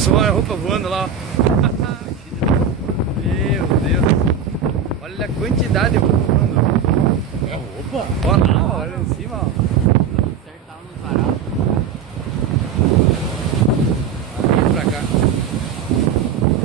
só a roupa voando lá, ó. Meu Deus. Olha a quantidade de roupa voando. É roupa? Olha lá, olha.